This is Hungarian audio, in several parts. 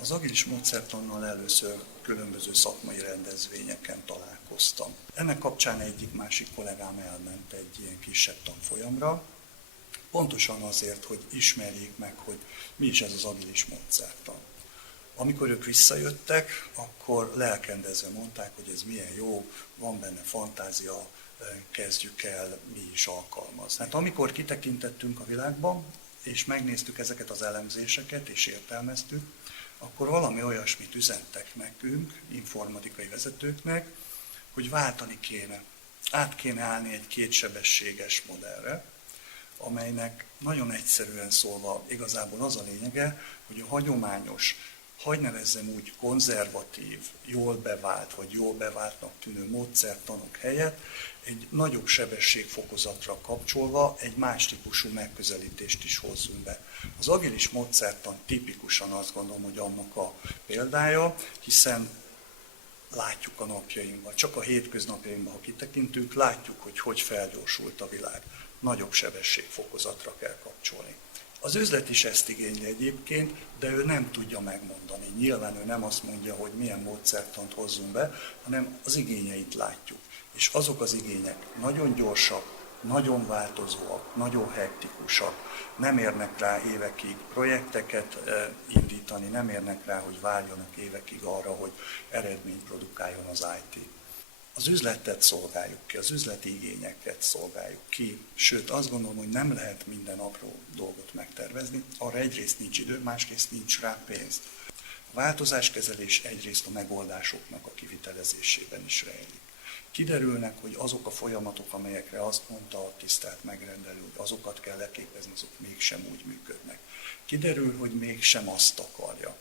Az agilis módszertannal először különböző szakmai rendezvényeken találkoztam. Ennek kapcsán egyik-másik kollégám elment egy ilyen kisebb tanfolyamra, pontosan azért, hogy ismerjék meg, hogy mi is ez az agilis módszertan. Amikor ők visszajöttek, akkor lelkendezve mondták, hogy ez milyen jó, van benne fantázia, kezdjük el mi is alkalmazni. Hát amikor kitekintettünk a világban, és megnéztük ezeket az elemzéseket, és értelmeztük, akkor valami olyasmit üzentek nekünk, informatikai vezetőknek, hogy váltani kéne. Át kéne állni egy kétsebességes modellre, amelynek nagyon egyszerűen szólva igazából az a lényege, hogy a hagyományos, hagy nevezzem úgy konzervatív, jól bevált vagy jól beváltnak tűnő módszertanok helyett egy nagyobb sebességfokozatra kapcsolva egy más típusú megközelítést is hozzunk be. Az agilis módszertan tipikusan azt gondolom, hogy annak a példája, hiszen látjuk a napjainkban, csak a hétköznapjainkban, ha kitekintünk, látjuk, hogy felgyorsult a világ. Nagyobb sebességfokozatra kell kapcsolni. Az üzlet is ezt igényli egyébként, de ő nem tudja megmondani. Nyilván ő nem azt mondja, hogy milyen módszertant hozzunk be, hanem az igényeit látjuk. És azok az igények nagyon gyorsak, nagyon változóak, nagyon hektikusak, nem érnek rá évekig projekteket indítani, nem érnek rá, hogy várjanak évekig arra, hogy eredményt produkáljon az IT. Az üzletet szolgáljuk ki, az üzleti igényeket szolgáljuk ki, sőt azt gondolom, hogy nem lehet minden apró dolgot megtervezni, arra egyrészt nincs idő, másrészt nincs rá pénz. A változáskezelés egyrészt a megoldásoknak a kivitelezésében is rejlik. Kiderülnek, hogy azok a folyamatok, amelyekre azt mondta a tisztelt megrendelő, hogy azokat kell leképezni, azok mégsem úgy működnek. Kiderül, hogy mégsem azt akarja.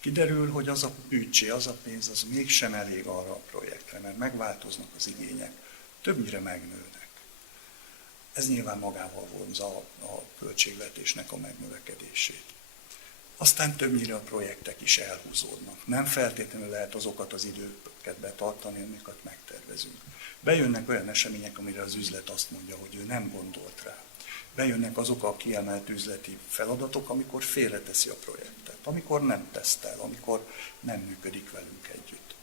Kiderül, hogy az a büdzsé, az a pénz, az mégsem elég arra a projektre, mert megváltoznak az igények, többnyire megnőnek. Ez nyilván magával vonza a költségvetésnek a megnövekedését. Aztán többnyire a projektek is elhúzódnak. Nem feltétlenül lehet azokat az időket betartani, amiket megtervezünk. Bejönnek olyan események, amire az üzlet azt mondja, hogy ő nem gondolt rá. Bejönnek azok a kiemelt üzleti feladatok, amikor félreteszi a projektet, amikor nem tesztel, amikor nem működik velünk együtt.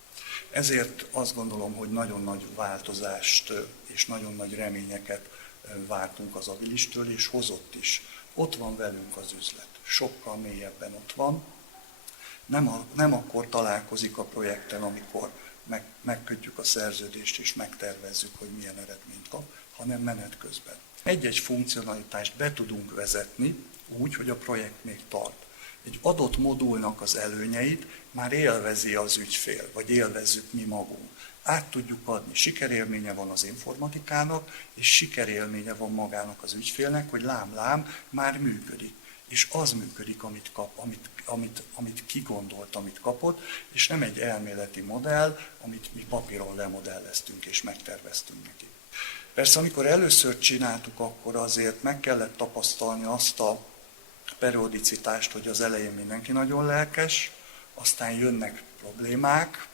Ezért azt gondolom, hogy nagyon nagy változást és nagyon nagy reményeket vártunk az agilistől, és hozott is. Ott van velünk az üzlet, sokkal mélyebben ott van. Nem akkor találkozik a projekten, amikor megkötjük a szerződést és megtervezzük, hogy milyen eredményt kap, hanem menet közben. Egy-egy funkcionalitást be tudunk vezetni úgy, hogy a projekt még tart. Egy adott modulnak az előnyeit már élvezi az ügyfél, vagy élvezzük mi magunk. Át tudjuk adni. Sikerélménye van az informatikának, és sikerélménye van magának az ügyfélnek, hogy lám, már működik. És az működik, amit kap, amit kigondolt, amit kapott, és nem egy elméleti modell, amit mi papíron lemodelleztünk és megterveztünk neki. Persze, amikor először csináltuk, akkor azért meg kellett tapasztalni azt a periodicitást, hogy az elején mindenki nagyon lelkes, aztán jönnek problémák,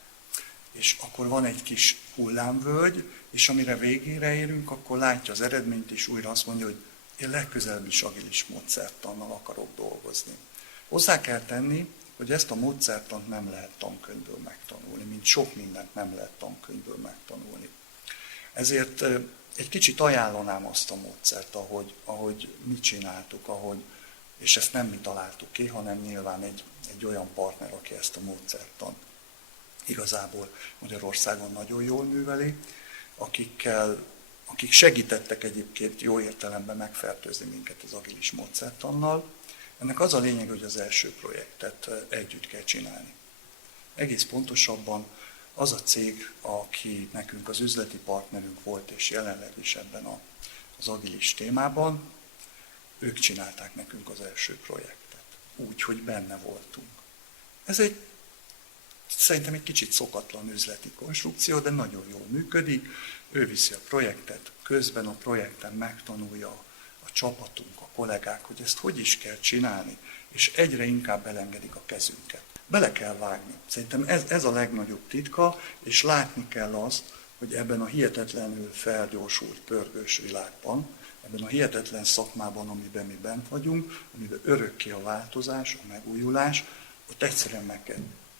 és akkor van egy kis hullámvölgy, és amire végére érünk, akkor látja az eredményt, és újra azt mondja, hogy én legközelebb is agilis módszertannal akarok dolgozni. Hozzá kell tenni, hogy ezt a módszertant nem lehet tankönyvből megtanulni, mint sok mindent nem lehet tankönyvből megtanulni. Ezért egy kicsit ajánlanám azt a módszert, ahogy mi csináltuk, és ezt nem mi találtuk ki, hanem nyilván egy olyan partner, aki ezt a módszertant igazából Magyarországon nagyon jól műveli, akik segítettek egyébként jó értelemben megfertőzni minket az agilis módszertannal. Ennek az a lényeg, hogy az első projektet együtt kell csinálni. Egész pontosabban az a cég, aki nekünk az üzleti partnerünk volt, és jelenleg is ebben az agilis témában, ők csinálták nekünk az első projektet. Úgy, hogy benne voltunk. Ez szerintem egy kicsit szokatlan üzleti konstrukció, de nagyon jól működik. Ő viszi a projektet, közben a projekten megtanulja a csapatunk, a kollégák, hogy ezt hogy is kell csinálni, és egyre inkább belengedik a kezünket. Bele kell vágni. Szerintem ez a legnagyobb titka, és látni kell azt, hogy ebben a hihetetlenül felgyorsult, pörgős világban, ebben a hihetetlen szakmában, amiben mi bent vagyunk, amiben örökké a változás, a megújulás, Ott egyszerűen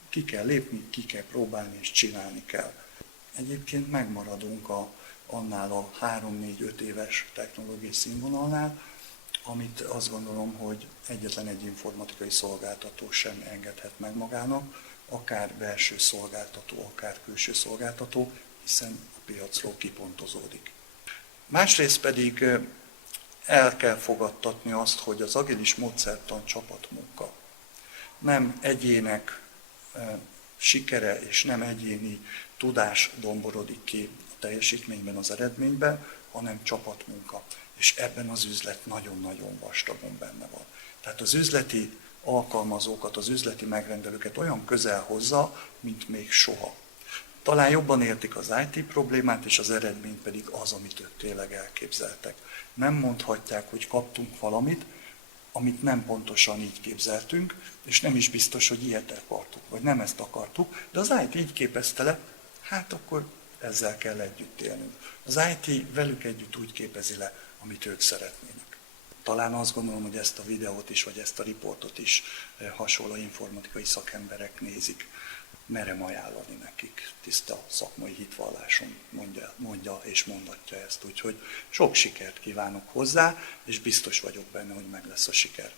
ki kell lépni, ki kell próbálni és csinálni kell. Egyébként megmaradunk annál a 3-4-5 éves technológiai színvonalnál, amit azt gondolom, hogy egyetlen egy informatikai szolgáltató sem engedhet meg magának, akár belső szolgáltató, akár külső szolgáltató, hiszen a piacról kipontozódik. Másrészt pedig el kell fogadtatni azt, hogy az agilis módszertan csapatmunka. Nem egyének sikere és nem egyéni tudás domborodik ki a teljesítményben, az eredményben, hanem csapatmunka. És ebben az üzlet nagyon-nagyon vastagon benne van. Tehát az üzleti alkalmazókat, az üzleti megrendelőket olyan közel hozza, mint még soha. Talán jobban értik az IT problémát, és az eredmény pedig az, amit ők tényleg elképzeltek. Nem mondhatják, hogy kaptunk valamit, amit nem pontosan így képzeltünk, és nem is biztos, hogy ilyet akartuk, vagy nem ezt akartuk, de az IT így képezte le, hát akkor ezzel kell együtt élnünk. Az IT velük együtt úgy képezi le, amit ők szeretnének. Talán azt gondolom, hogy ezt a videót is, vagy ezt a riportot is hasonló informatikai szakemberek nézik. Merem ajánlani nekik, tiszta szakmai hitvalláson mondja és mondatja ezt. Úgyhogy sok sikert kívánok hozzá, és biztos vagyok benne, hogy meg lesz a siker.